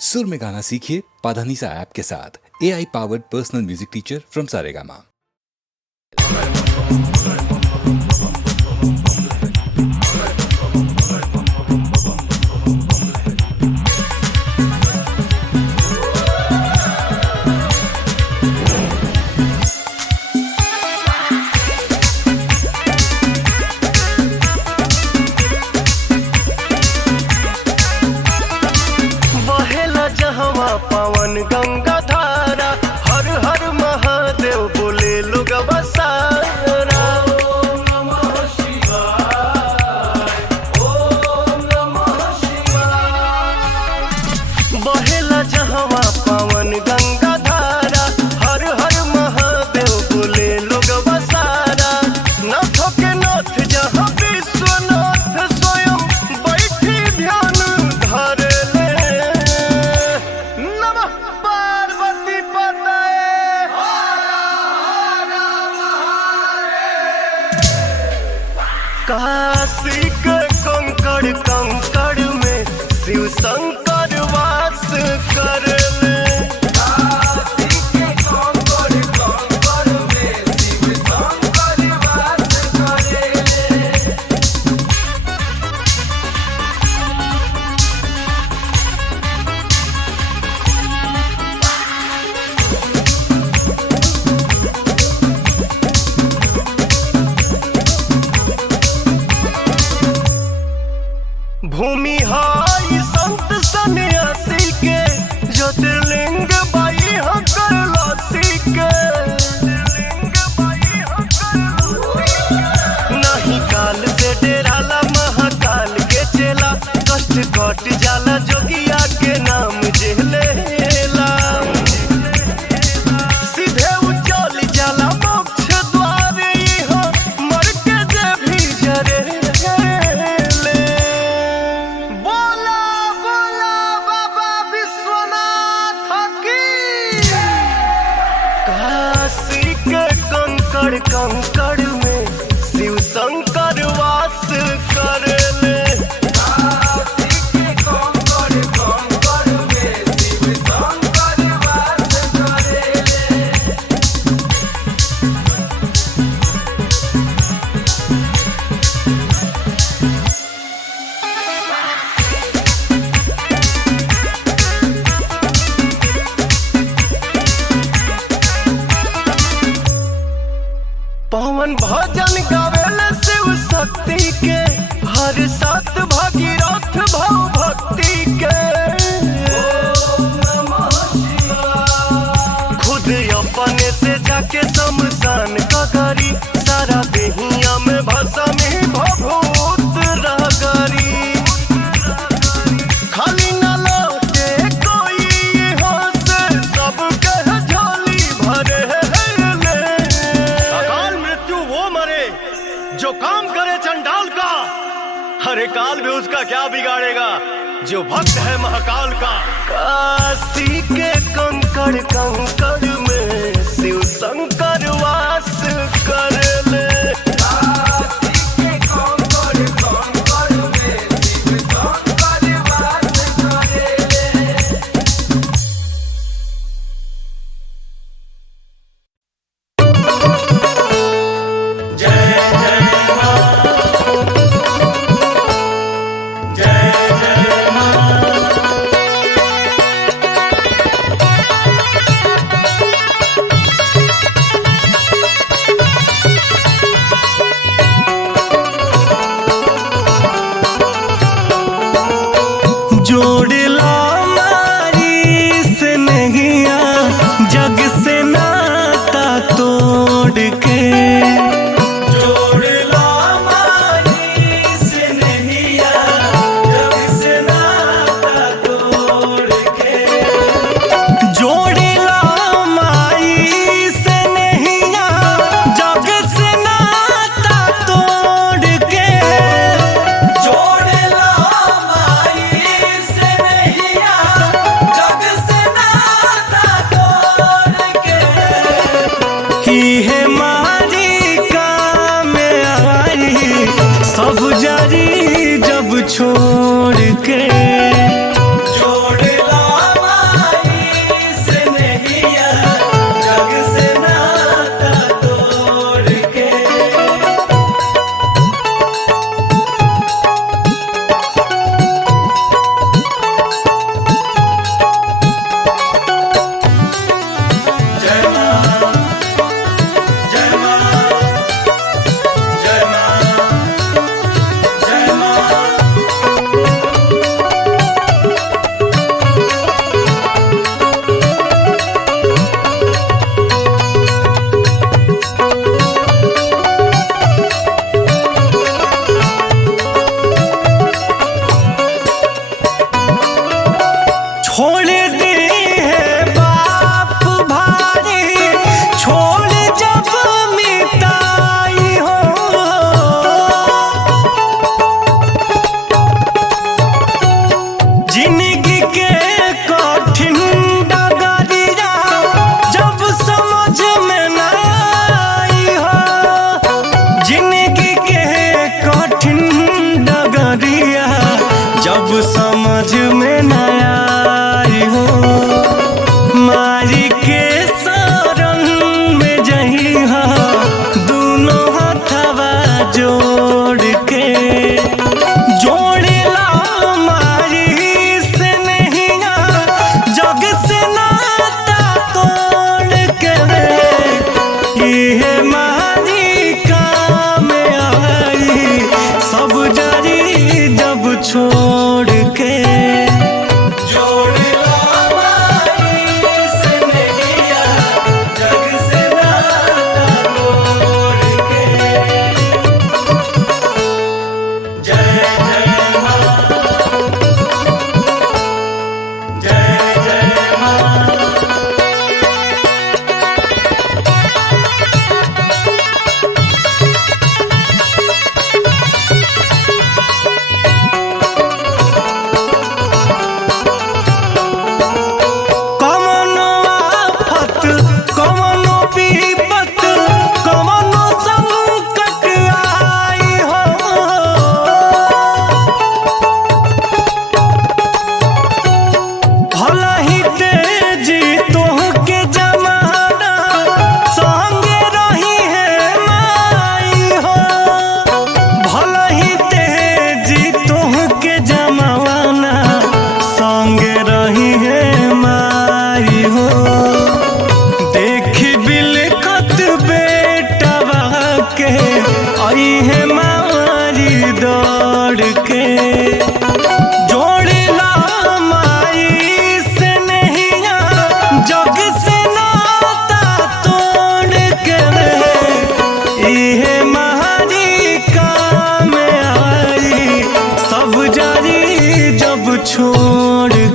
सुर में गाना सीखिए पाधानीसा ऐप के साथ। AI powered personal music teacher from Saregama. पावन गंगा धारा, हर हर महादेव बोले लोग बसारा। ओम नमः शिवाय, ओम नमः शिवाय। बहेला जहवा पावन गंगा धारा, हर हर महादेव बोले लोग बसारा। नाथों के नाथ जहाँ विश्वनाथ स्वयं बैठी ध्यान धरे। काशी के कंकड़ कंकड़ में शिव शंकर वास करले। काशी के कंकड़ कंकड़ में शिव शंकर वास करले। भूमि हाई संत सन्यासी के, ज्योतिर्लिंग बाई हकर लासी के। नहीं काल से डेराला महाकाल के चेला, कष्ट कट जाला जोगिया के नाम जेलेला। सीधे उचल जाला मोक्ष द्वार, यहाँ मर के जे भी जरे। काशी के कंकड़ कंकड़ में शिव शंकर वास करले। काशी के कंकड़ कंकड़ में शिव शंकर वास करले। पवन भजन गावेले शिव शक्ति के, हर सात भागीरथ भाव भक्ति के। ओम नमः शिवाय। खुद अपने से जाके शमशान का करी, सारा देहिया में भस्म ही भभूत रह गरी। खाली न लौटे कोई यहाँ से, सब कह झोली भरे। जो काम करे चंडाल का, हरे काल भी उसका क्या बिगाड़ेगा, जो भक्त है महाकाल का। काशी के कंकड़ कंकड़ में शिव शंकर वास करले। काशी के कंकड़ कंकड़ में शिव शंकर वास करले। जोड़ला मारी से नहिया, जग से नाता तोड़ के। जोड़ला मारी से नहिया, जग से नाता तोड़ के। जोड़ला माई से नहिया, जग से नाता तोड़ के। जोड़ला माई से नहिया, छोड़ दे है बाप भारी, छोड़ जब मिताई हो। जिंदगी के कठिन डगरिया जब समझ में न आई हो। जिंदगी के कठिन डगरिया जब समझ में न आई हो। मारी के शरण में जइहा दोनों हथवा जोड़ के। जोड़ेला मारी से नहिया जग से नाता तोड़ के। ये मारी काम आई सब जारी जब छोड़ के। छोड़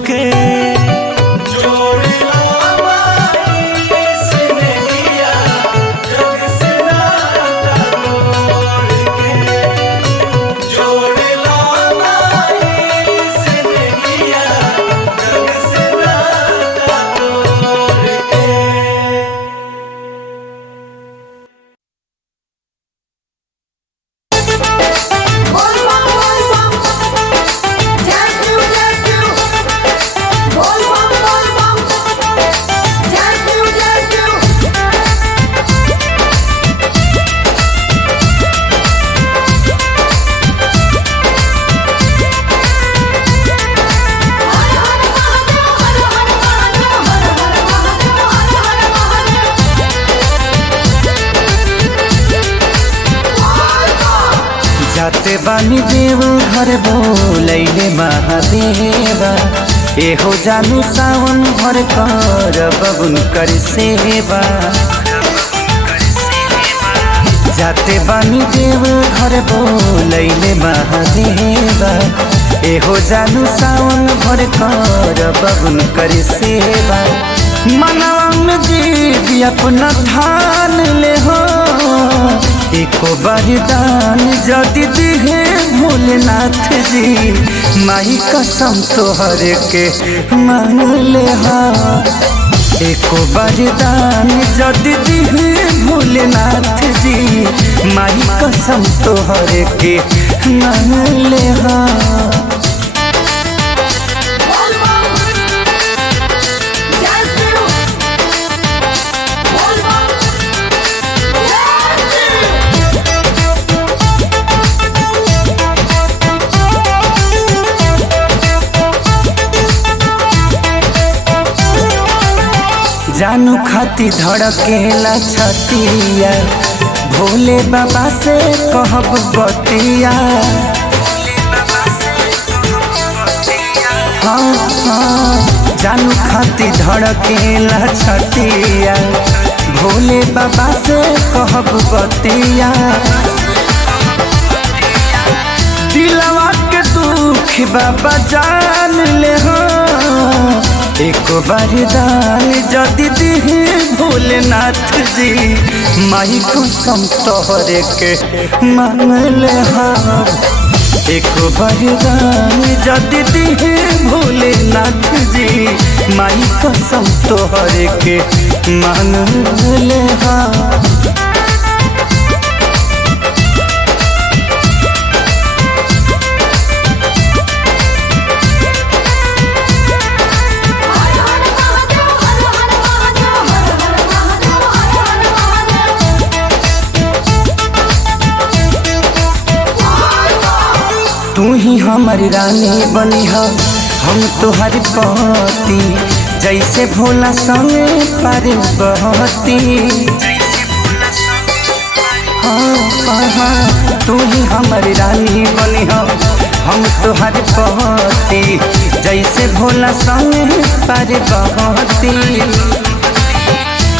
के जाते बानी देव घर बोलैले महादेवा। एहो जानू सावन भर कर बबुन कर सेवा। जाते बानी देव घर बोलैले महादेवा। एहो जानू सावन भर कर बबुन कर सेवा। मनवा में जी अपना ठान ले हो। एको बरदान जदि दिहे भोलेनाथ जी। माई कसम तोहर के मान ले हा। एको बरदान जदि दिहे भोलेनाथ जी। माई कसम तोहर के मान ले हा। जानू खाती धड़केला छतिया। भोले बाबा से कहब बतिया। हाँ हाँ जानू खाती धड़केला छतिया। भोले बाबा से कहब बतिया। दिलवा के दुख बाबा जान ले हो। एक वरदान जदि दिहे भोलेनाथ जी माई कसम तोहरे के मांगल हाँ। एक वरदान जदि दिहे भोलेनाथ जी माई कसम तोहरे के मांगल हाँ। तू ही हमारी रानी बनी हो हम तोहर पति जैसे भोला संगे पार्वती। हाँ तू ही हमारी रानी बनी हो हम तोहर पति जैसे भोला संगे पार्वती।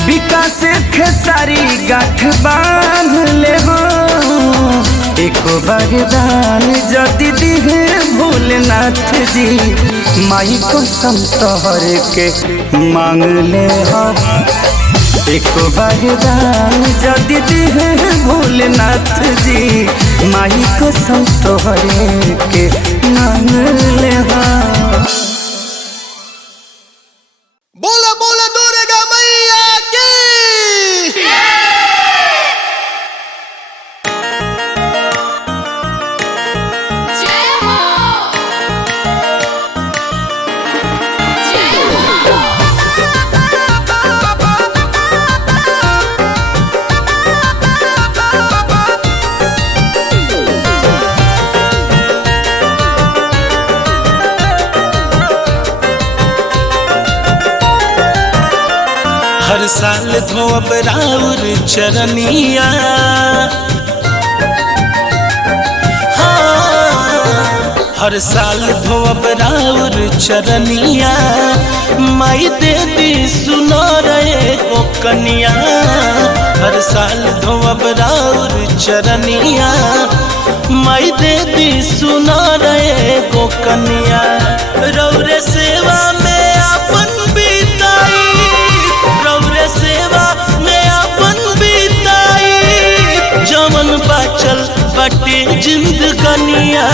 विकास खेसारी गाठ बांध ले हो एक वरदान जदि दिहे भोलेनाथ जी माई कसम तोहरे के मांग ले हम। एक वरदान जदि दिहे भोलेनाथ जी माई कसम तोहरे के मांग ले हम। बोला बोला दुर्गा मैया की हर साल धोब राउर चरनिया हाँ, हर साल धोब राउर चरनिया माई दे दी सुनो रे को कनिया। हर साल धोब राउर चरनिया माई दे दी सुनो रे को कनिया। रौरे सेवा में अपन बिताई रौरे सेवा में अपन बिताई जमन बाचल बटे जिंदगनिया।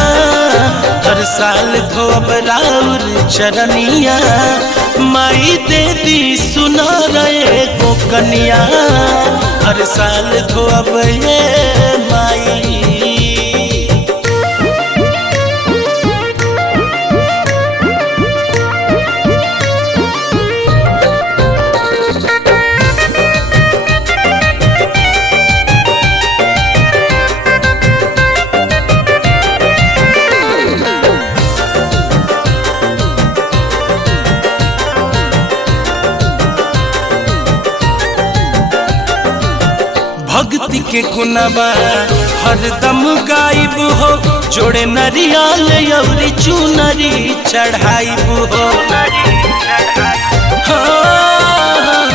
हर साल धोब राउर चरनिया माई दे दी सुना रे को कनिया। हर साल धोब ये माई भक्ति के गुनबा हरदम गायब हो जोड़े नरियाल यौरी चुनरी चढ़ाइब हो। हाँ,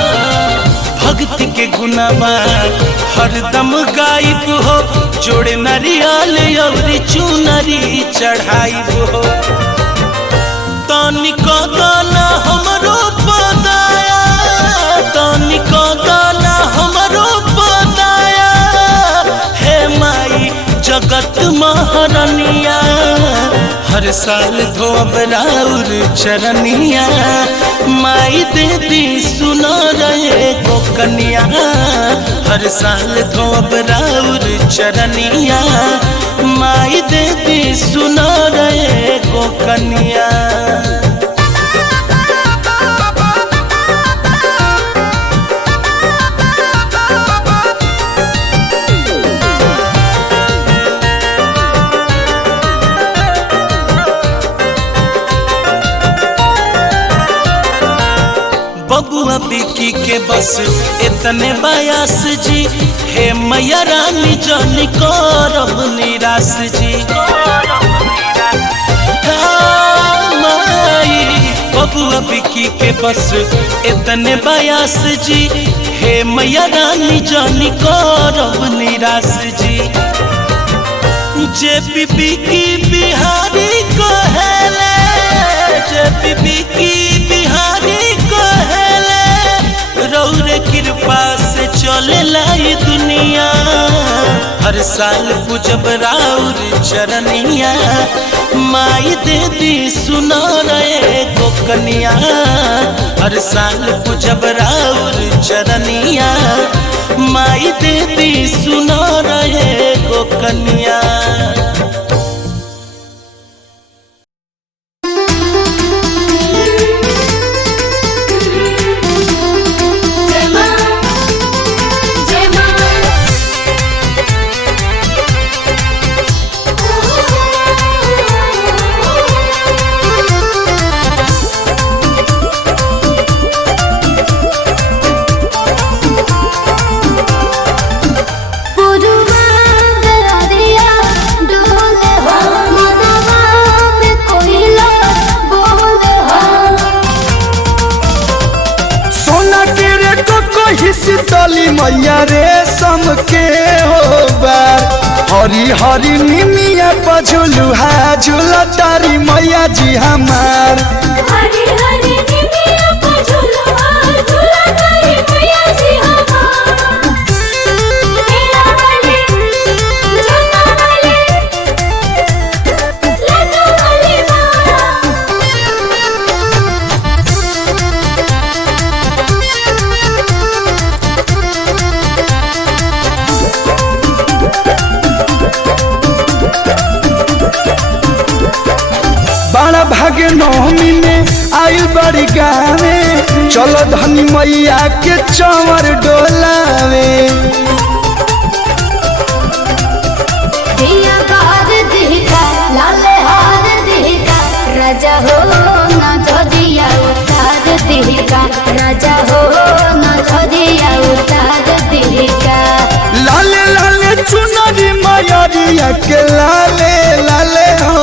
भक्ति के गुनबा हरदम गायब हो जोड़े नरियाल यौरी चुनरी चढ़ाइब हो। तनिको दाना हमरो पदाया तनिको दाना हमरो जगत महारानिया। हर साल धोब राउर चरनिया माई दे दी सुना रे को कनिया। हर साल धोब राउर चरनिया माई दे दी सुना रे को कनिया। बबुआ बिकी के बस इतने बयास जी हे मैया रानी जानी करब निराश जी। बबुआ बिकी के बस इतने बयास जी हे मैया रानी जानी करब निराश जी। जे बीबी की बिहारी को है जे बीबी की बिहारी चले लाई दुनिया। हर साल पूजब राउर चरनिया, माई दे दी सुना रे को कनिया। हर साल पूजब राउर चरनिया, माई दे दी सुना रे को कनिया। शीतली मैया रेशम के हो बार, हरी हरी निमिया पझुलू है झूला तारी मैया जी हमार। हरी हरी निमिया पझुलू है झूला तारी मैया जी हमार। मेरा वाली जोता वाली लड्डू वाली बड़ा भाग्य नवमी में आयु बड़ी गावे, चलो धनी मैया के चंवर डोलावे। दिया बार दिखा लाल हार दिखा, राजा हो ना जोदिया उतार दिखा, राजा हो ना जोदिया उतार दिखा। लाले लाले चुनरी मैया के लाले लाले हो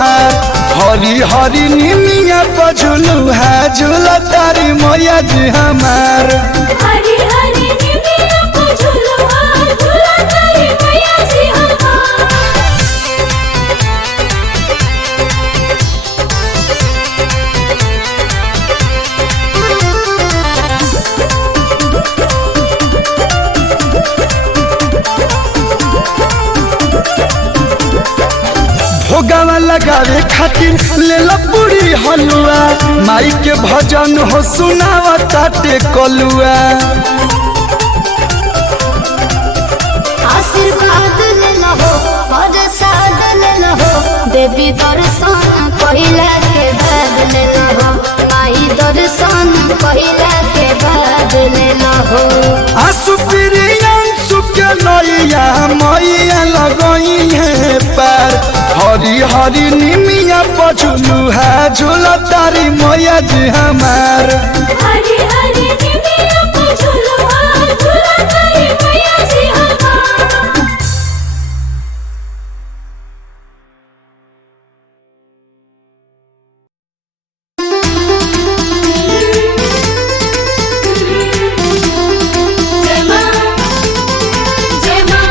हार, हरी हरी निमिया पझुलू है झूला तारी मैया जी हमार। हरी हरी निमिया पझुलू है झूला तारी मैया जी हमार। भोगावा लगावे खातिर ले लो पूरी हलुआ, माई के भजन हो सुनावा ताटे कलुआ। आशीर्वाद ले लो प्रसाद ले लो, देवी दर्शन पहिला के बाद ले लो, माई दर्शन पहिला के बाद ले लो। आंसू प्रियांशु के नैया मैया लगई है पार, हरी हरी निमिया पझुलू है झूला तारी मैया जी हमार। हरी हरी निमिया पझुलू है झूला तारी मैया जी हमार। जय मां जय मां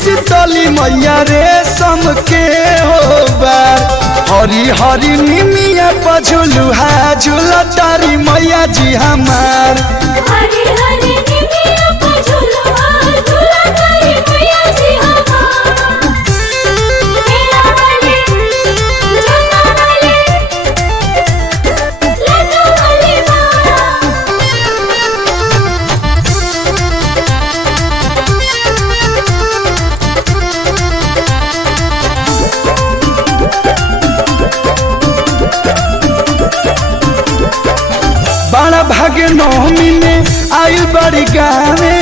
शीतली मैया रेशम के हो बार, हरी हरी निमिया पझुलू है झूला तारी मैया जी हमार। हरी हरी निमिया पझुलू है झूला तारी मैया जी हमार। मेरा वाली जोता वाली लड्डू वाली बड़ा भाग्य नवमी में आयु बड़ी गावे,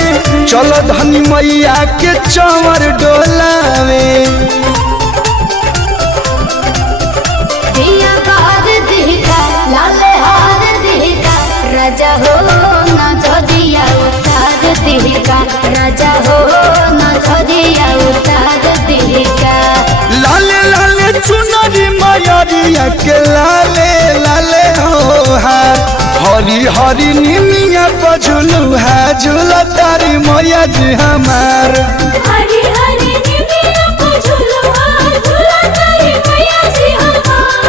चलो धनी मैया के चंवर डोलावे। दिया बार दिखा लाल हार दिखा, राजा हो ना जोदिया उतार दिखा, राजा हो ना जोदिया के लाले लाले हो हार हरी हरी निमिया पझुलू है झूला तारी मैया जी हमार हरी हरी निमिया को झूलवा झूला तारी मैया जी हमार।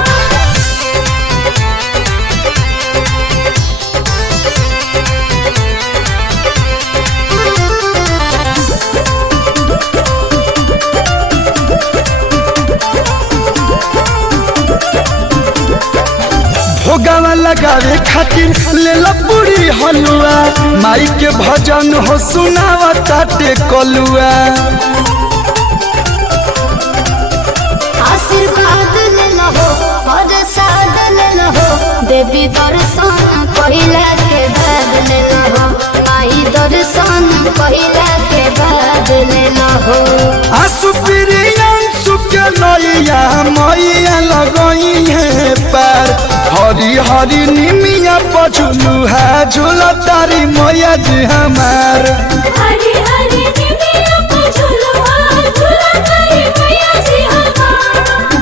भोगावा लगावे खातिर ले लो पूरी हलुआ माई के भजन हो सुनावा ताटे कलुआ आशीर्वाद ले लहो और साद ले लहो देवी दर्शन पहिला के बाद ले लहो माई दर्शन पहिला के बाद ले लहो आंसू प्रियांशु के नैया मैया लगई है पार हरी हरी निमिया पझुलू है झूला तारी मैया जी हमार हरी हरी निमिया को झूलवा झूला तारी मैया जी हमार।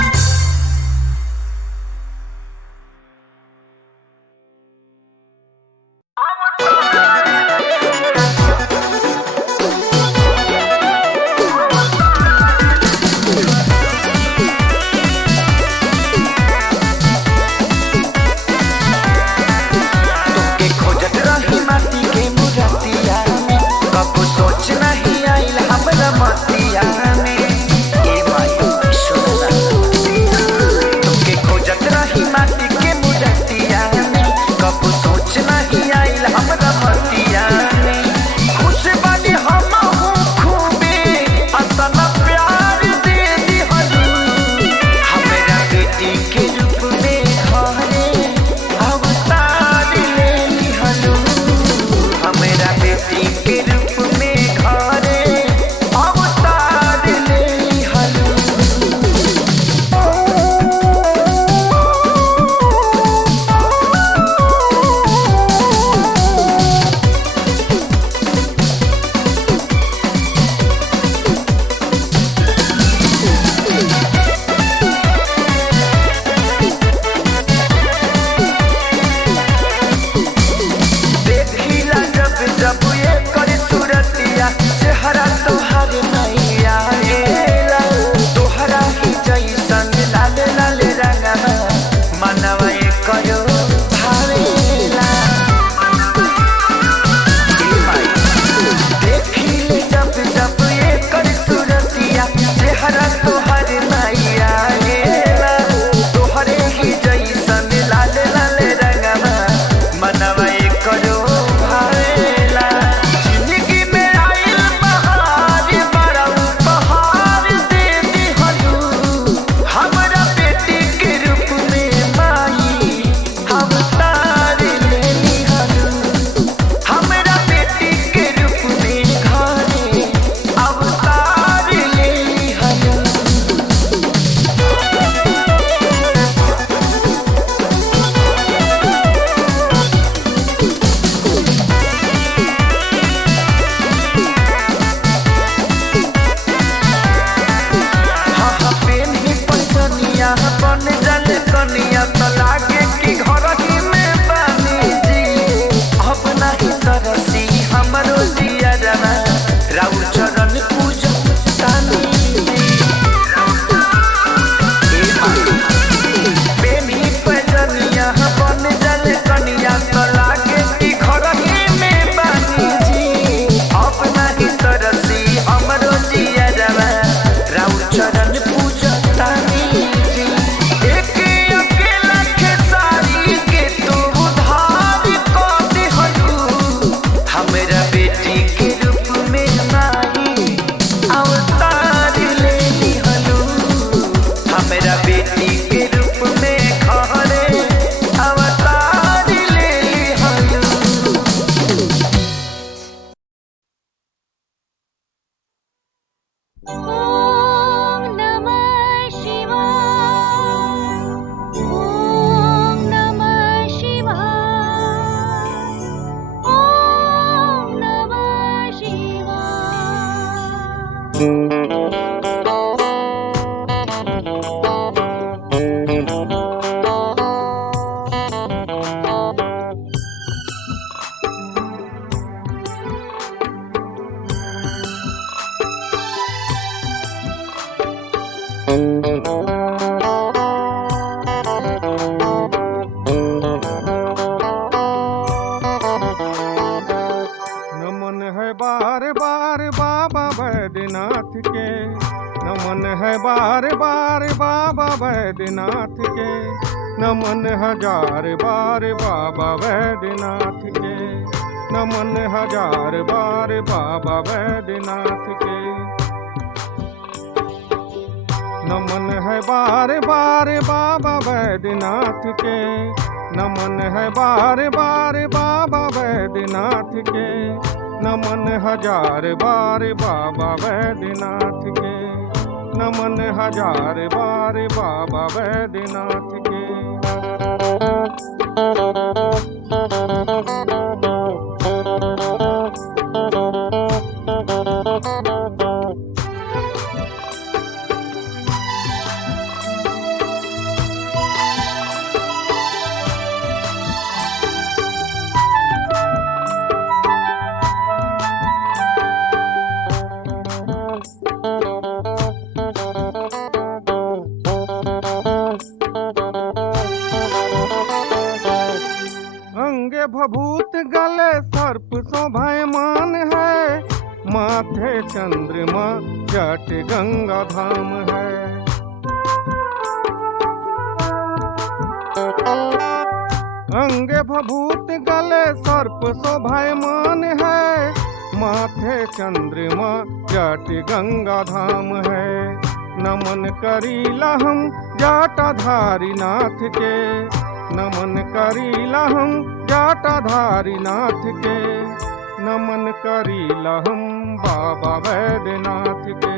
तोके खोजत रही माटी के मुरतिया में कबो सोच नहीं आइल हमरा मतिया में ए माई सोना तोके खोजत रही माटी के मुरतिया में कबो सोच नहीं आइल हमरा मतिया में खुश बानी हम हूँ खूबे असल प्यार दे दिहलू हमरा बेटी के रूप में घरे अवतार ले लिहलू हमरा बेटी के रूप में घरे अवतार ले लिहलू देखिला जब जब ये कर सूरतिया चेहरा तोहर नहीं आएला तोहरा ही जैसन लाल लाल रंगवा मनवा ये करो भावेला ए माई देखिले जब जब ये कर सूरतिया चेहरा तोहर नहीं आएला तोहरे ही जैसन लाल लाल रंगवा मनवा ये करो भावेला जिंदगी में आइल बहार बड़ा उपहार दे दिहलू हमरा बेटी के रूप में माई अवतार ले लिहलू हमरा बेटी के रूप में घरे अवतार ले लिहलू हाँ प्रेम ही पंचनिया बन जल कनिया तो लागे कि घर ही में बानी जी अब नहीं तरसी हमरो जिया जना राउर चरण पूजा तानी जी ए माई प्रेम ही पंचनिया बन जल कनिया तो लागे कि घर ही में बानी जी अब नहीं तरसी हमरो जिया जना राउर चरण पूजा तानी जी एक अकेला खेसारी के तू उधार को दिहलू हमरा बेटी के रूप में माई अवतार ले लिहलू हमरा बेटी के रूप में घरे अवतार ले लिहलू ओम नमः शिवाय ओम नमः शिवाय ओम नमः शिवाय। वैद्यनाथ के, नमन हजार बार बाबा वैद्यनाथ के, नमन हजार बार बाबा वैद्यनाथ के। नमन है बार बार बाबा वैद्यनाथ के, नमन है बार बार बाबा वैद्यनाथ के, नमन हजार बार बाबा वैद्यनाथ के, नमन हजार बार बाबा वैद्यनाथ के। अंगे भभूत गले सर्प शोभायमान है, माथे चंद्रमा जट गंगा धाम है। अंगे भभूत गले सर्प शोभायमान है, माथे चंद्रमा जट गंगा धाम है। नमन करीला हम जाटाधारी नाथ के, नमन करीला हम जाटाधारी नाथ के, नमन करीला हम बाबा वैद्यनाथ के,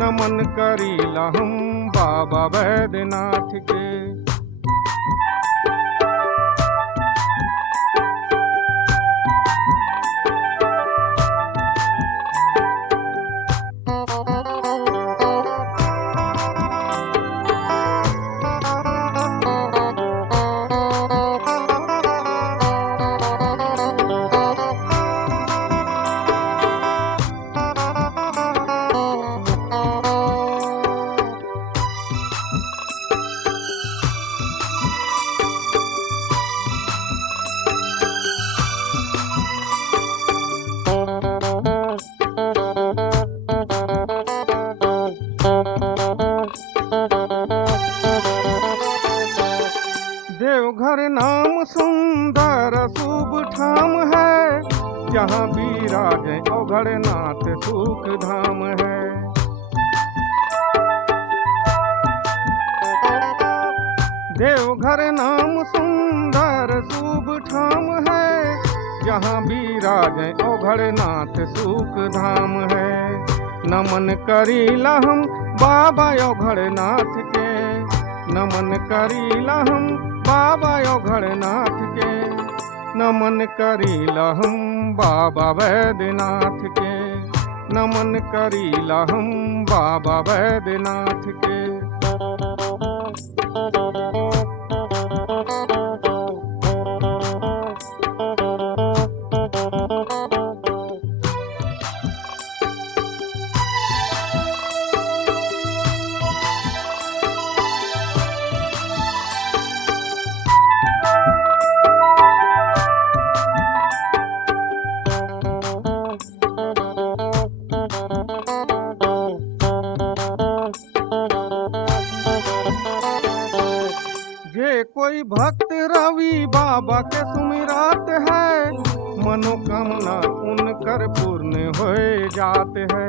नमन करीला हम बाबा वैद्यनाथ के। देवघर नाम सुंदर शुभ ठाम है, जहाँ विराजे औघड़नाथ सुख धाम है। देवघर नाम सुंदर शुभ ठाम है, जहाँ विराजे औघड़नाथ सुख धाम है। नमन करीला हम बाबा औघड़नाथ के, नमन करीला हम बाबा औघड़नाथ के, नमन करीला हम बाबा वैद्यनाथ के, नमन करीला हम बाबा वैद्यनाथ के। जे कोई भक्त रवि बाबा के सुमिरात है, मनोकामना उनकर पूर्ण हो जात है।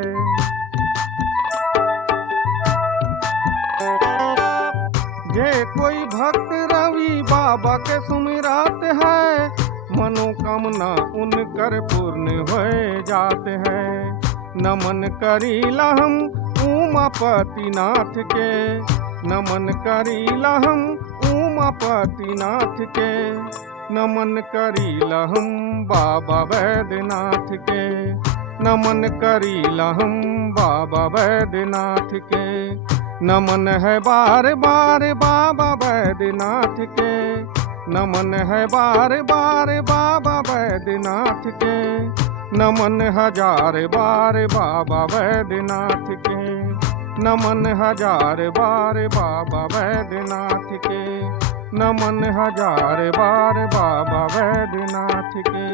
जे कोई भक्त रवि बाबा के सुमिरात है, मनोकामना उनकर पूर्ण हो जात है। नमन करीला हम उमापति नाथ के, नमन करीला हम उमापति नाथ के, नमन करीला हम बाबा वैद्यनाथ के, नमन करीला हम बाबा वैद्यनाथ के। नमन है बार बार बाबा वैद्यनाथ के, नमन है बार बार बाबा वैद्यनाथ के, नमन हजार बार बाबा वैद्यनाथ के, नमन हजार बार बाबा वैद्यनाथ के, नमन हजार बार बाबा वैद्यनाथ के।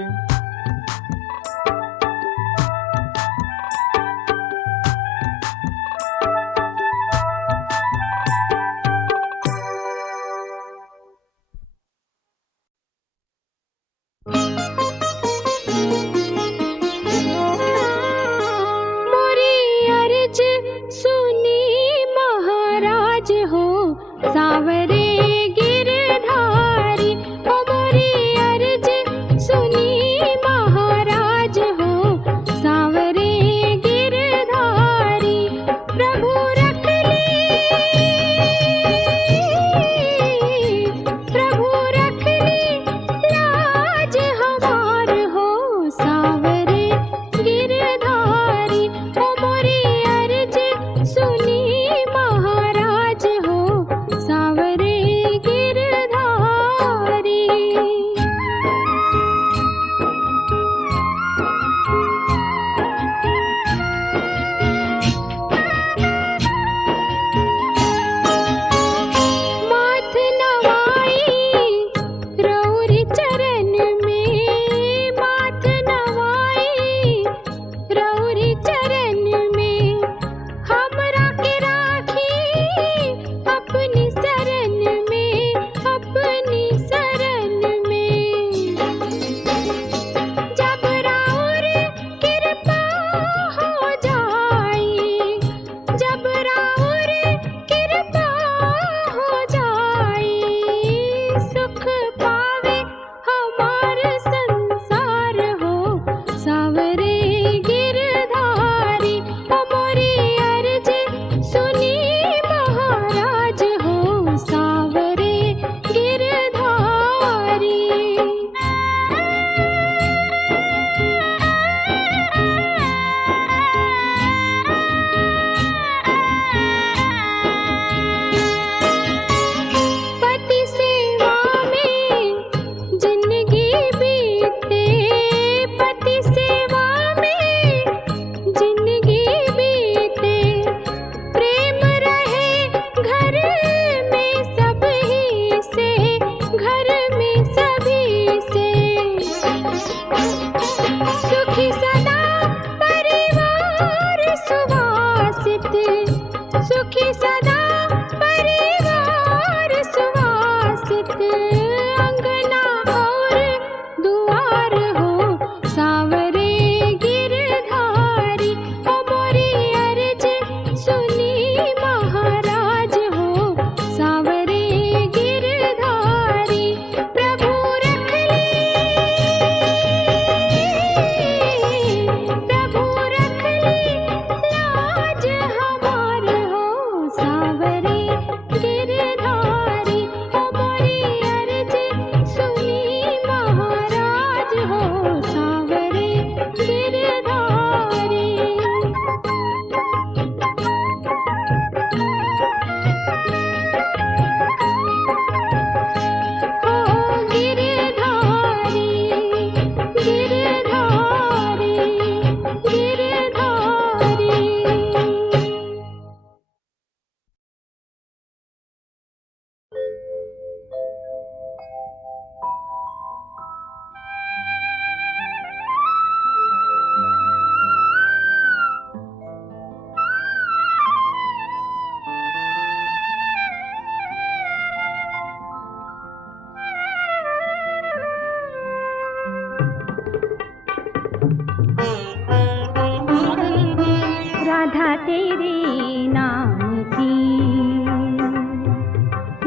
तेरे नाम की,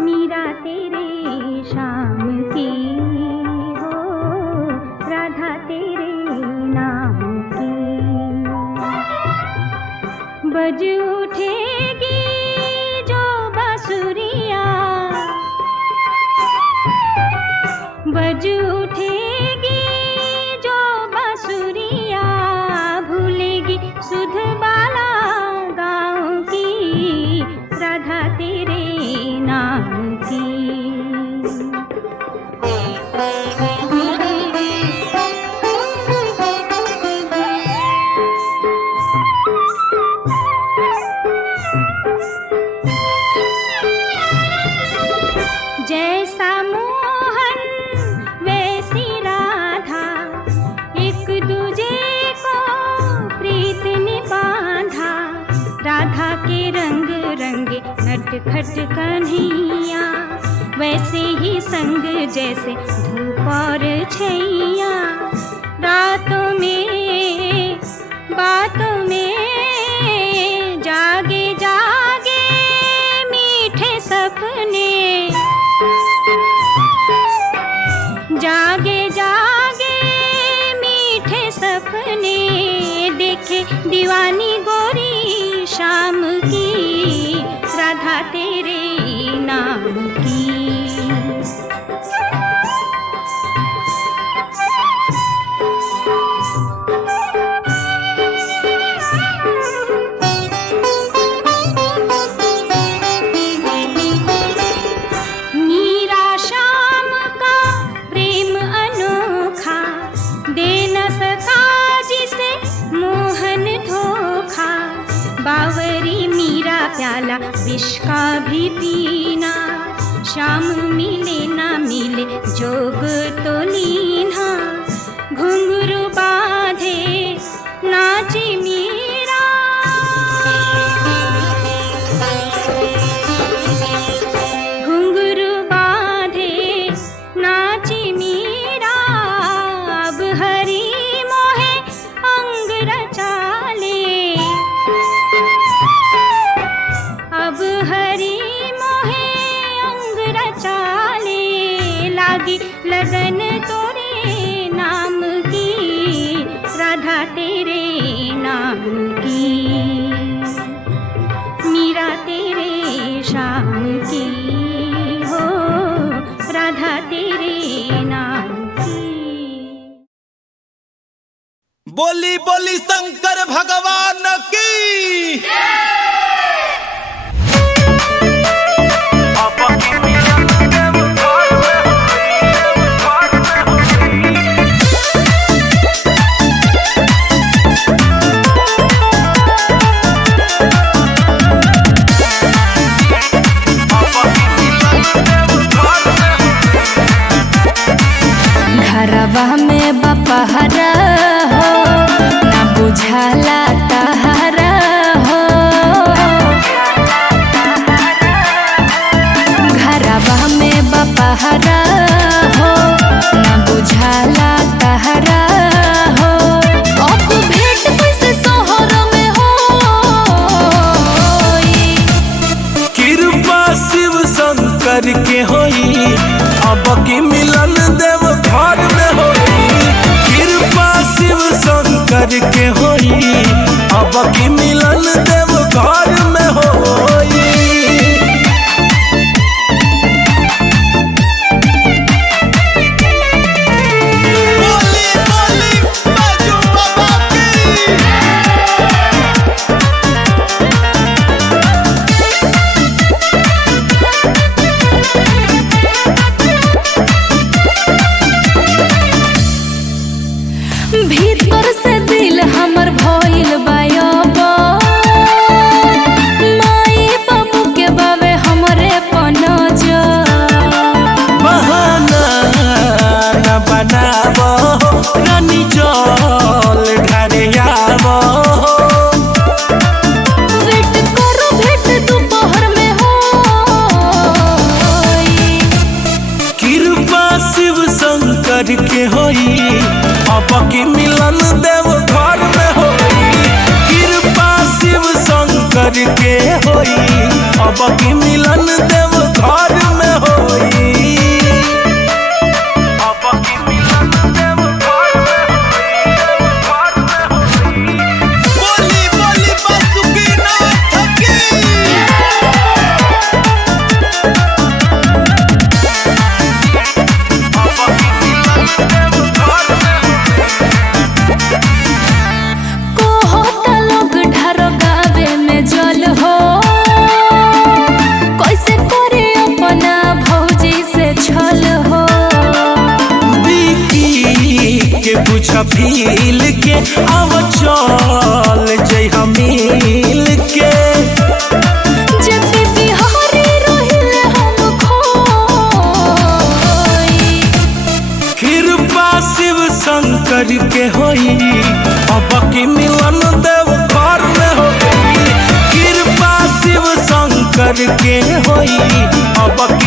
मीरा तेरे शाम की हो, राधा तेरे नाम की। बज उठेगी जो बांसुरिया, बज उठेगी जो बांसुरिया, भूलेगी सुध बाला गाँव की, राधा तेरे नाम की। जैसा मोहन वैसी राधा, एक दूजे को प्रीत ने बांधा, राधा के रंग रंगे नटखट कन्हैया, वैसे ही संग जैसे धूप और छैया, रातों में बातों में जागे जागे मीठे सपने, जागे जागे मीठे सपने, देखे दीवानी गोरी शाम की, राधा तेरे नाम की। मीरा शाम का प्रेम अनोखा, दे न सका जिसे मोहन धोखा, बावरी मीरा प्याला विष का भी पीना, शाम मिले ना मिले जोग तो लीना, घुंघरू बांधे नाची मीरा, घुंघरू बांधे नाची मीरा, अब हरी मोहे अंग रचा ले, अब हरी मोहे अंग रचा ले, लागी लगन तोरे नाम की, राधा तेरे नाम की, मीरा तेरे शाम की हो, राधा तेरे नाम की। बोली बोली शंकर भगवान की। घरवा में बपहरा हो, ना बुझाला तहरा हो, घरवा में बपहरा हो, ना बुझाला तहरा हो, अब भेंट कैसे शहर में हो, कृपा शिव शंकर के होई, अब की मिलन देव घर में होई, कृपा शिव शंकर के होई, अब की मिलन देव घर में होई। बोली बोली बाजू बाबा की। भीतर से दिल बुझ फील के अब चल जय मिल के जब बिहारी रोहिले हम खोई कृपा शिव शंकर के होई अब की मिलन देव घर में होई कृपा शिव शंकर के होई अब की